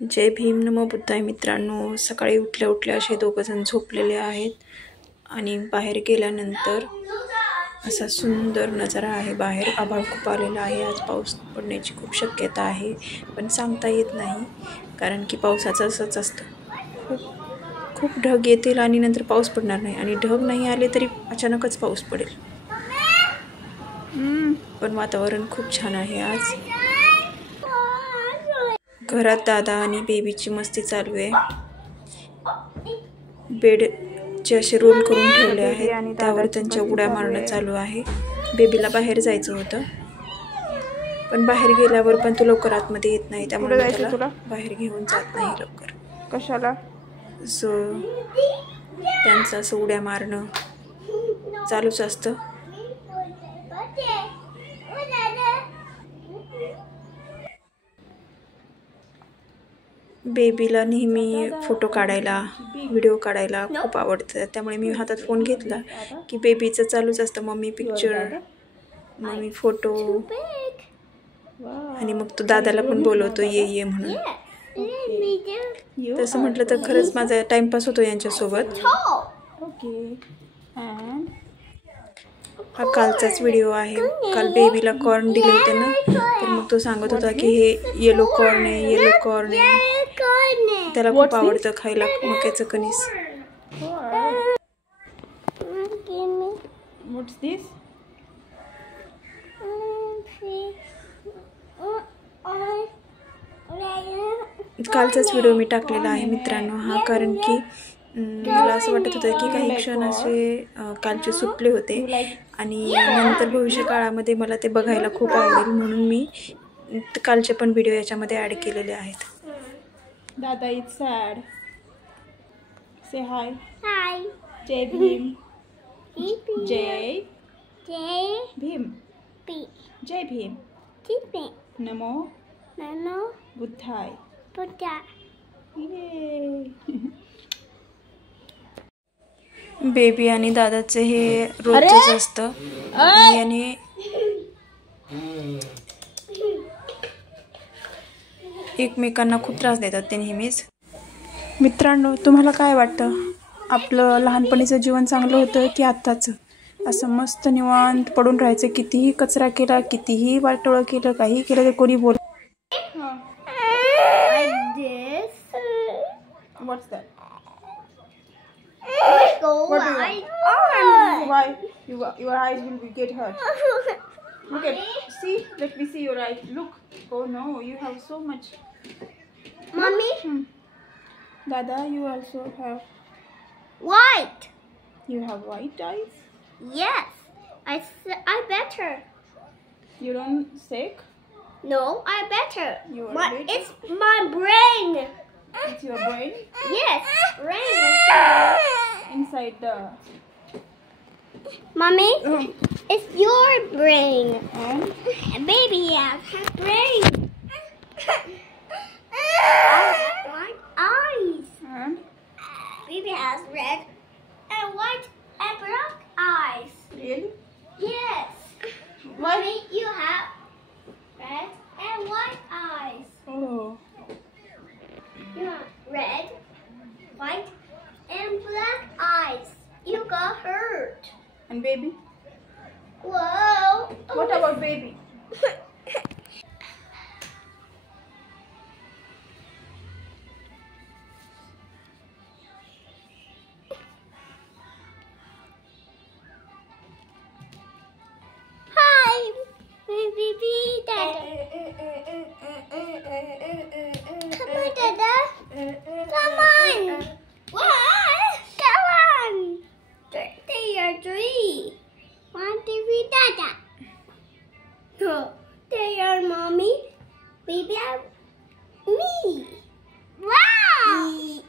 जय भीम नमो बुद्धाय मित्रांनो, सकाळी उठल्या उठल्या असे दोघंजण झोपलेले आहेत आणि बाहेर गेल्यानंतर असा सुंदर नजारा आहे। बाहेर आभाळ खूप आलेला आहे। आज पाऊस पडण्याची खूप शक्यता आहे, पण सांगता येत नाही कारण की पावसाचं असंच असतं। खूप ढग येतील आणि नंतर पाऊस पडणार नाही आणि ढग नाही आले तरी अचानकच पाऊस पडेल। पण वातावरण खूप छान आहे आज। घरात दादा आणि बेबीची मस्ती चालू आहे। बेडचे असे रोल करून ठेवले आहेत आणि त्यावर त्यांच्या उड्या मारणं चालू आहे। बेबीला बाहेर जायचं होतं, पण बाहेर गेल्यावर पण तो लवकर आतमध्ये येत नाही, त्यामुळे त्याला बाहेर घेऊन जात नाही लवकर। कशाला? सो त्यांचं असं उड्या मारणं चालूच असतं। बेबीला नेहमी फोटो काढायला, व्हिडिओ काढायला खूप आवडतं, त्यामुळे मी हातात फोन घेतला की बेबीचं चालूच असतं मम्मी पिक्चर, मम्मी फोटो, आणि मग तो दादाला पण बोलवतो ये ये म्हणून। तसं म्हटलं तर खरंच माझा टाइमपास होतो यांच्यासोबत। हा कालचाच व्हिडिओ आहे। काल बेबीला कॉर्न दिले होते ना, तर मग तो सांगत होता की हे येलो कॉर्न आहे, येलो कॉर्न आहे, त्याला खूप आवडतं खायला मक्याचं कणीस। What's this? कालचाच व्हिडिओ मी टाकलेला आहे मित्रांनो हा, कारण की मला असं वाटत होतं की काही क्षण असे कालचे सुटले होते आणि नंतर भविष्य काळामध्ये मला ते बघायला खूप आवडेल, म्हणून मी कालचे पण व्हिडिओ याच्यामध्ये ॲड केलेले आहेत। Dada is sad. Say hi. Hi. Jai Bhim. Jai. Jai. Bhim. B. Jai Bhim. Jai Bhim. Namo. Namo. Buddhaya. Buddhaya. Yay. Baby आणि दादाचे हे रोजच असतं आणि एकमेकांना खूप त्रास देतात ते नेहमीच। मित्रांनो, तुम्हाला काय वाटतं, आपलं लहानपणीचं जीवन चांगलं होतं की आत्ताचं? असं मस्त निवांत पडून राहायचं, कितीही कचरा केला, कितीही वाटोळं केलं, काही केलं तर कोणी बोल। What's that? Why? Why? Your eyes will get hurt. Look at, see, let me see your eyes. Look. Oh no, you have so much. Mommy? Dada, you also have. White. You have white eyes? Yes. I better. You don't sick? No, I better. You are better? It's my brain. It's your brain? Yes, brain. Inside the... Mommy, it's your brain. And? Baby has her brain. I have white eyes. And? Baby has red and white and black eyes. Really? Yes. Why? Mommy, you have red and white eyes. Oh. You have red, white, and black eyes. You got hurt. And baby? Whoa. What about baby? Hi, baby, Dada. Come on, Dada. Come on. What? Come on. They are three. One, two, three, Dada. No, they are mommy, baby, and me. Wow.